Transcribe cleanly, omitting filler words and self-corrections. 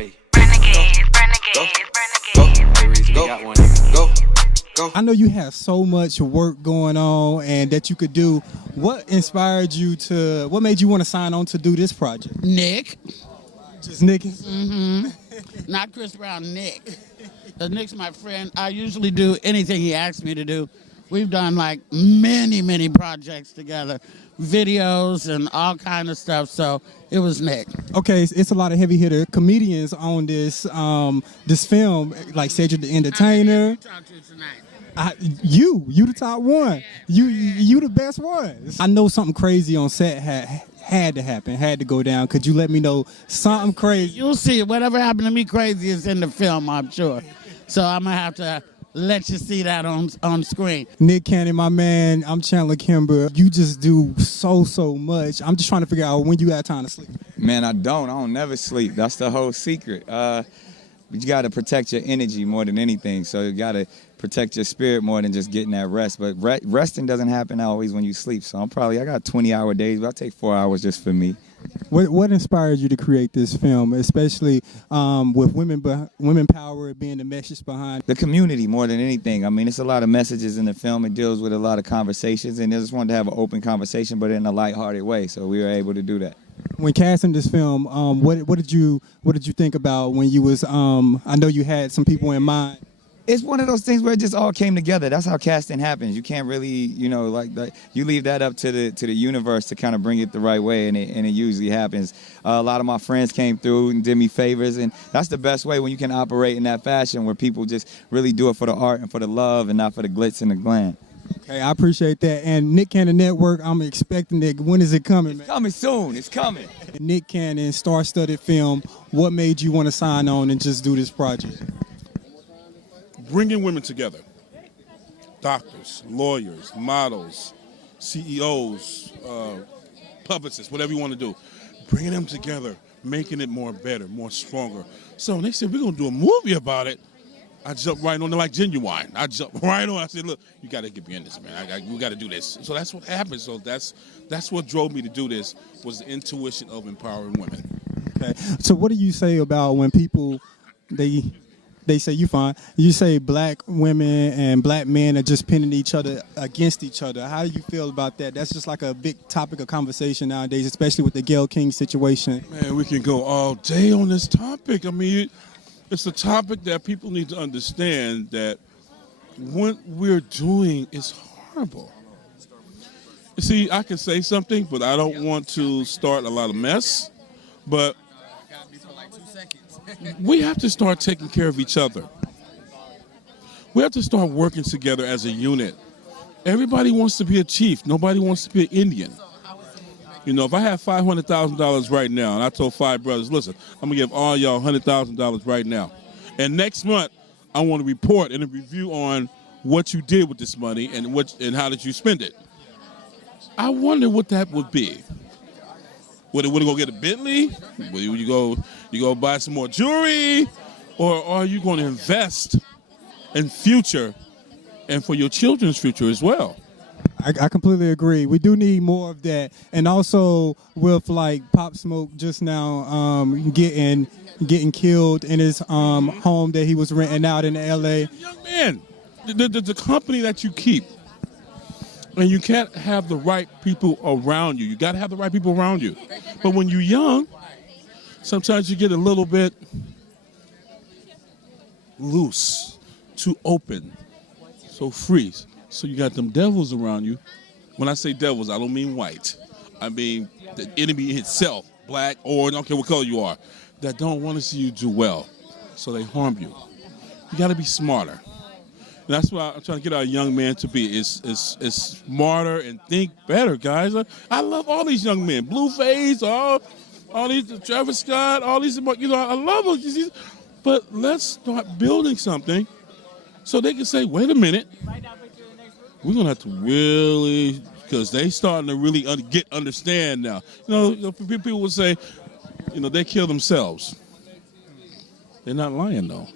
way. Go. I know you have so much work going on and that you could do. What inspired you to, what made you want to sign on to do this project? Nick. Just Nick? Not Chris Brown, Nick. Nick's my friend. I usually do anything he asks me to do. We've done like many projects together, videos and all kind of stuff. So it was Nick. Okay, it's a lot of heavy hitter comedians on this this film, like Cedric The Entertainer. You the top one. You the best one. I know something crazy on set had to happen, had to go down. Could you let me know something crazy? You'll see. Whatever happened to me crazy is in the film, I'm sure. So I'm gonna have to let you see that on screen. Nick Cannon, my man, I'm Chandler Kimber. You just do so much. I'm just trying to figure out when you got time to sleep. Man, I don't never sleep. That's the whole secret. But you got to protect your energy more than anything. So you got to protect your spirit more than just getting that rest. But resting doesn't happen always when you sleep. So I got 20-hour days, but I take 4 hours just for me. What inspired you to create this film, especially with women power being the message behind? The community more than anything. I mean, it's a lot of messages in the film. It deals with a lot of conversations, and I just wanted to have an open conversation, but in a lighthearted way. So we were able to do that. When casting this film, what did you think about when you was? I know you had some people in mind. It's one of those things where it just all came together. That's how casting happens. You can't really, you leave that up to the universe to kind of bring it the right way, and it usually happens. A lot of my friends came through and did me favors, and that's the best way when you can operate in that fashion where people just really do it for the art and for the love and not for the glitz and the glam. Okay, I appreciate that. And Nick Cannon Network, I'm expecting it. When is it coming, man? It's coming soon. It's coming. Nick Cannon, star-studded film. What made you want to sign on and just do this project? Bringing women together, doctors, lawyers, models, CEOs, publicists, whatever you want to do, bringing them together, making it more better, more stronger. So when they said, we're going to do a movie about it, I jumped right on it like Genuine. I jumped right on. I said, look, you got to get me in this, man. We got to do this. So that's what happened. So that's what drove me to do this, was the intuition of empowering women. Okay. So what do you say about when people, they say, you say black women and black men are just pinning each other against each other. How do you feel about that? That's just like a big topic of conversation nowadays, especially with the Gayle King situation. Man, we can go all day on this topic. I mean, it's a topic that people need to understand that what we're doing is horrible. You see, I can say something, but I don't want to start a lot of mess. But we have to start taking care of each other. We have to start working together as a unit. Everybody wants to be a chief. Nobody wants to be an Indian. You know, if I have $500,000 right now, and I told 5 brothers, listen, I'm going to give all y'all $100,000 right now. And next month, I want to report and a review on what you did with this money and how did you spend it. I wonder what that would be. Would it go get a Bentley? Would you go buy some more jewelry? Or are you going to invest in future and for your children's future as well? I completely agree. We do need more of that. And also with like Pop Smoke just now getting killed in his home that he was renting out in L.A. Young man, the company that you keep, and you can't have the right people around you. You got to have the right people around you. But when you're young, sometimes you get a little bit loose, too open, so free. So you got them devils around you. When I say devils, I don't mean white. I mean the enemy itself, black, or I don't care what color you are, that don't want to see you do well. So they harm you. You got to be smarter. And that's what I'm trying to get our young man to be, is smarter and think better, guys. I love all these young men. Blueface, all these, Travis Scott, all these, I love them. But let's start building something so they can say, wait a minute, we're going to have to really, because they starting to really understand now. People would say, they kill themselves. They're not lying, though.